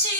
Hello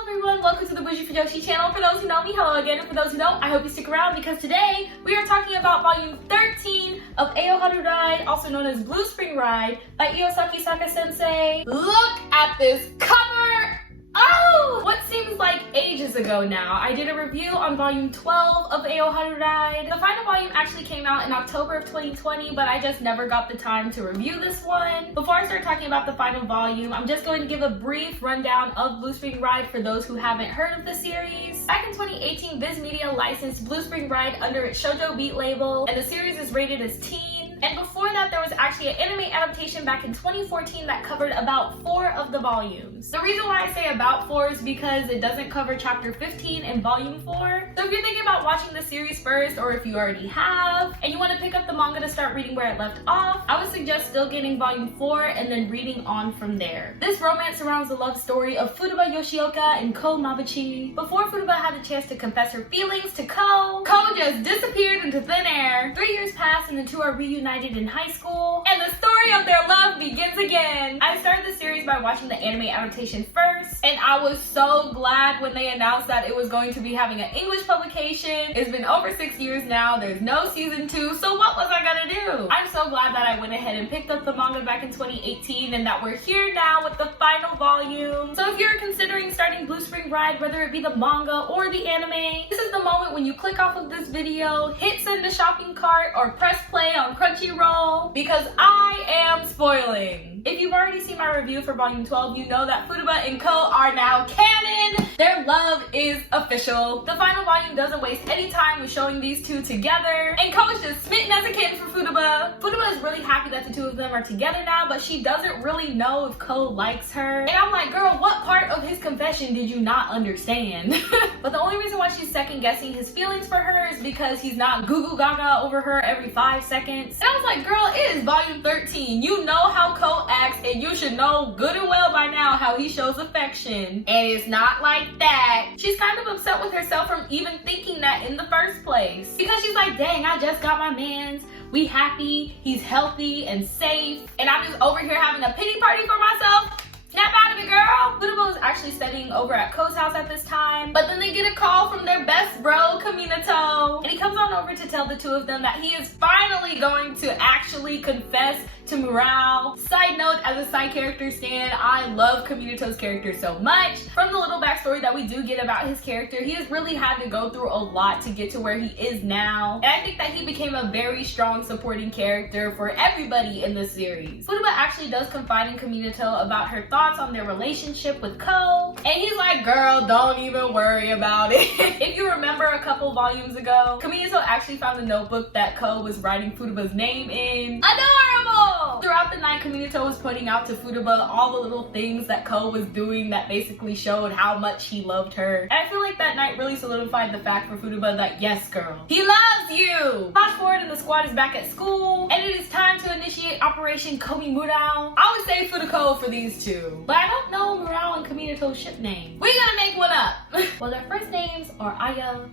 everyone, welcome to the Bougie Fujoshi channel. For those who know me, hello again, and for those who don't, I hope you stick around because today we are talking about volume 13 of Ao Haru Ride, also known as Blue Spring Ride, by Io Sakisaka Sensei. Look at this cover! Oh! What seems like ages ago now, I did a review on volume 12 of Ao Haru Ride. The final volume actually came out in October of 2020, but I just never got the time to review this one. Before I start talking about the final volume, I'm just going to give a brief rundown of Blue Spring Ride for those who haven't heard of the series. Back in 2018, Viz Media licensed Blue Spring Ride under its Shoujo Beat label, and the series is rated as teen. And before that, there was actually an anime adaptation back in 2014 that covered about 4 of the volumes. The reason why I say about 4 is because it doesn't cover chapter 15 in volume 4. So if you're thinking about watching the series first, or if you already have, and you want to pick up the manga to start reading where it left off, I would suggest still getting volume 4 and then reading on from there. This romance surrounds the love story of Futaba Yoshioka and Ko Mabuchi. Before Futaba had the chance to confess her feelings to Ko just disappeared into thin air. 3 years pass and the two are reunited in high school, and the story of their love begins again. I started the series by watching the anime adaptation first, and I was so glad when they announced that it was going to be having an English publication. It's been over 6 years now, there's no season 2, so what was I gonna do? I'm so glad that I went ahead and picked up the manga back in 2018 and that we're here now with the final volume. So if you're considering starting Blue Spring Ride, whether it be the manga or the anime, this is the moment when you click off of this video, hit send to shopping cart, or press play on Crunchyroll, because I am spoiling. If you've already seen my review for volume 12, you know that Futaba and Ko are now canon. Their love is official. The final volume doesn't waste any time with showing these two together, and Ko is just smitten as a kitten for Futaba. Futaba is really happy that the two of them are together now, but she doesn't really know if Ko likes her. And I'm like, girl, what part of his confession did you not understand? But the only reason why she's second guessing his feelings for her is because he's not goo goo gaga over her every 5 seconds. And I was like, girl, it is volume 13. You know how Ko acts, and you should know good and well by now how he shows affection. And it's not like that. She's kind of upset with herself from even thinking that in the first place. Because she's like, dang, I just got my mans. We happy, he's healthy and safe, and I'm just over here having a pity party for myself. Snap out of it, girl! Futaba was actually studying over at Ko's house at this time, but then they get a call from their best bro, Kaminato, and he comes on over to tell the two of them that he is finally going to actually confess to Murao. Side note, as a side character stan, I love Kaminato's character so much. From the little backstory that we do get about his character, he has really had to go through a lot to get to where he is now, and I think that he became a very strong supporting character for everybody in this series. Futaba actually does confide in Kaminato about her thoughts on their relationship with Ko, and he's like, girl, don't even worry about it. If you remember a couple volumes ago, Kaminato actually found the notebook that Ko was writing Futaba's name in. Adorable! Throughout the night, Kaminato was pointing out to Futaba all the little things that Ko was doing that basically showed how much he loved her. And I feel like that night really solidified the fact for Futaba that yes, girl, he loves you! Flash forward and the squad is back at school, and it is time to initiate Operation Komi Murao. I would say Futako for these two, but I don't know Murao and Kaminato's ship name. We're gonna make one up! Well, their first names are Aya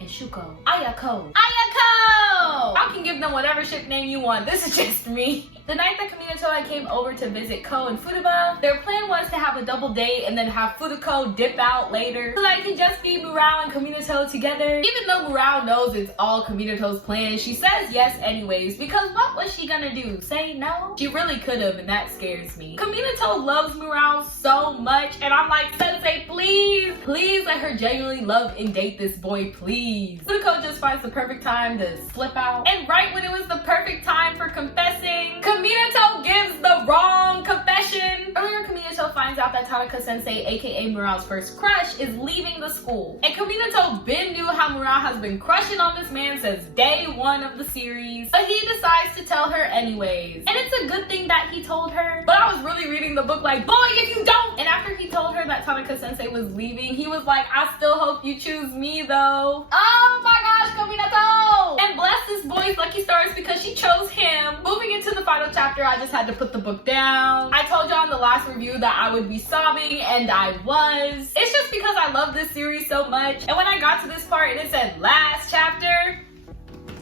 and Shuko. Ayako. Ayako! I can give them whatever ship name you want. This is just me. The night that Kaminato came over to visit Ko and Futaba, their plan was to have a double date and then have Futako dip out later so that it can just be Murao and Kaminato together. Even though Murao knows it's all Kaminato's plan, she says yes anyways, because what was she gonna do? Say no? She really could have, and that scares me. Kaminato loves Murao so much, and I'm like, Sensei, please let her genuinely love and date this boy, please. Futako just finds the perfect time to slip out, and right when it was the perfect time for confessing, Kaminato gives the wrong confession. Earlier, Kaminato finds out that Tanaka Sensei, aka Murao's first crush, is leaving the school. And Kaminato been knew how Murao has been crushing on this man since day 1 of the series, but he decides to tell her anyways. And it's a good thing that he told her, but I was really reading the book like, boy, if you don't! And after he told her that Tanaka Sensei was leaving, he was like, I still hope you choose me though. Oh my gosh, Kaminato! And bless this boy's lucky stars because she chose him. Moving into the final chapter, I just had to put the book down. I told y'all in the last review that I would be sobbing, and I was. It's just because I love this series so much. And when I got to this part and it said last chapter,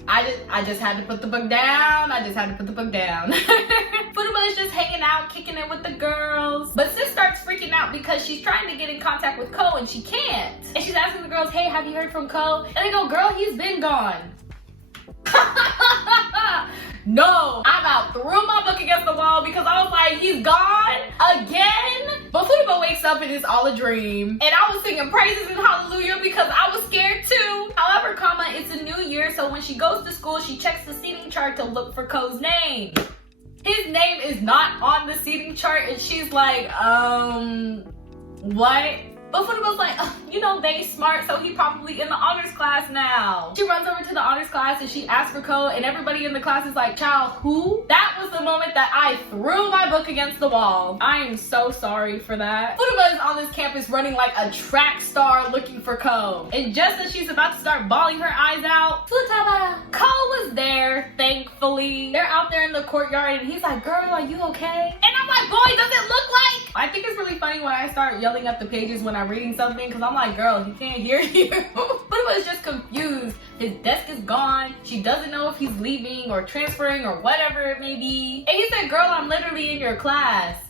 I just had to put the book down. Futaba is is just hanging out, kicking it with the girls. But Sis starts freaking out because she's trying to get in contact with Ko and she can't. And she's asking the girls, hey, have you heard from Ko? And they go, girl, he's been gone. No, I about threw my book against the wall because I was like, he's gone again? But Fujoshi wakes up and it's all a dream. And I was singing praises and hallelujah because I was scared too. However, it's a new year, so when she goes to school, she checks the seating chart to look for Ko's name. His name is not on the seating chart and she's like, what? But Fujoshi like, you know, they smart, so he probably in the honors class now. She runs over to the honors class and she asks for Ko, and everybody in the class is like, child, who? That was the moment that I threw my book against the wall. I am so sorry for that. Fujoshi is on this campus running like a track star looking for Ko. And just as she's about to start bawling her eyes out, Ko was there, thankfully. They're out there in the courtyard and he's like, girl, are you okay? And I'm like, boy, does it look like? I think it's really funny when I start yelling at the pages when I'm reading something because I'm like, girl, he can't hear you. Fujoshi is just confused. His desk is gone. She doesn't know if he's leaving or transferring or whatever it may be. And he said, girl, I'm literally in your class.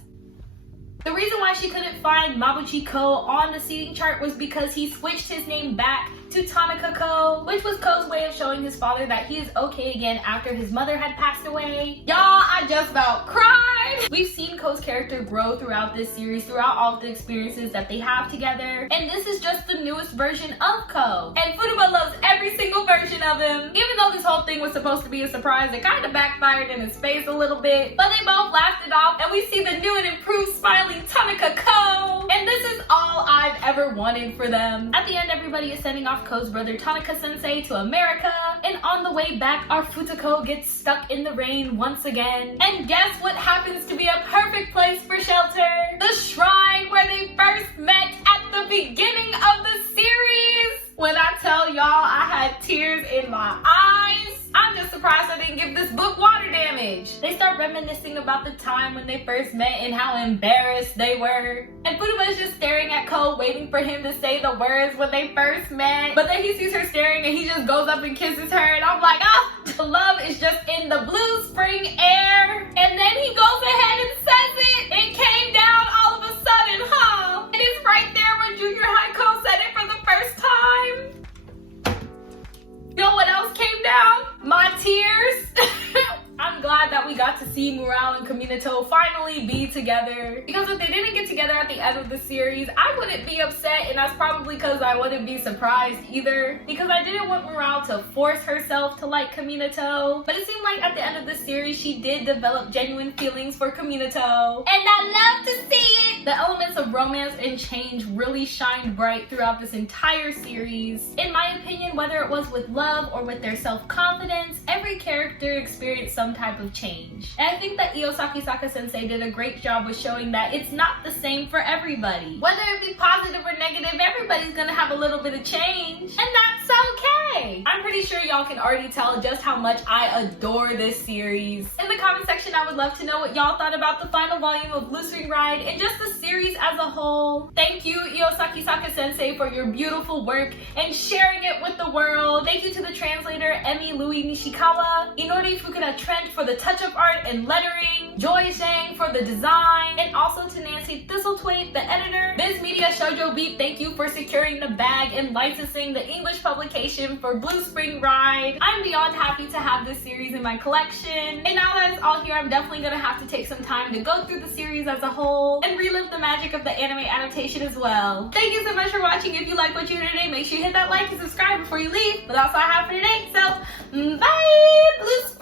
The reason why she couldn't find Mabuchi Ko on the seating chart was because he switched his name back to Tanaka Ko, which was Ko's way of showing his father that he is okay again after his mother had passed away. Y'all, I just about cried. We've seen Ko's character grow throughout this series, throughout all of the experiences that they have together, and this is just the newest version of Ko. And Fujoshi loves every single version of him. Even though this whole thing was supposed to be a surprise, it kind of backfired in his face a little bit, but they both laughed it off, and we see the new and improved smiling Tanaka Ko. And this is all I've ever wanted for them. At the end, everybody is sending off Ko's brother Tanaka Sensei to America, and on the way back, our Futako gets stuck in the rain once again. And guess what happens to be a perfect place for shelter? The shrine where they first met at the beginning of the series. When I tell y'all I had tears in my eyes, I'm just surprised I didn't give this book water damage. They start reminiscing about the time when they first met and how embarrassed they were. And Fujoshi is just staring at Ko, waiting for him to say the words when they first met. But then he sees her staring and he just goes up and kisses her. And I'm like, the love is just in the blue spring air. And then he goes ahead and says it. It came down all of a sudden, huh? It is right there when Junior High Ko said it for the first time. You know what else came down? My tears. I'm glad that we got to see Murao and Kaminato finally be together. Because if they didn't get together at the end of the series, I wouldn't be upset, and that's probably because I wouldn't be surprised either. Because I didn't want Murao to force herself to like Kaminato. But it seemed like at the end of the series, she did develop genuine feelings for Kaminato. And I love to see it! The elements of romance and change really shined bright throughout this entire series. In my opinion, whether it was with love or with their self-confidence, every character experienced some type of change. And I think that Io Sakisaka Sensei did a great job with showing that it's not the same for everybody. Whether it be positive or negative, everybody's gonna have a little bit of change. And that's okay! I'm pretty sure y'all can already tell just how much I adore this series. In the comment section, I would love to know what y'all thought about the final volume of Blue Spring Ride and just the series as a whole. Thank you, Io Sakisaka Sensei, for your beautiful work and sharing it with the world. Thank you to the translator, Emi Louis Nishikawa, Inori Fukuda Trent for the touch-up art and lettering, Joy Zhang for the design, and also to Nancy Thistlethwaite, the editor. Biz Media Shoujo Beat, thank you for securing the bag and licensing the English publication for Blue Spring Ride. I'm beyond happy to have this series in my collection. And now that it's all here, I'm definitely gonna have to take some time to go through the series as a whole and relive the magic of the anime adaptation as well. Thank you so much for watching. If you like what you heard today, make sure you hit that like and subscribe before you leave. But that's all I have for today, so bye! Blue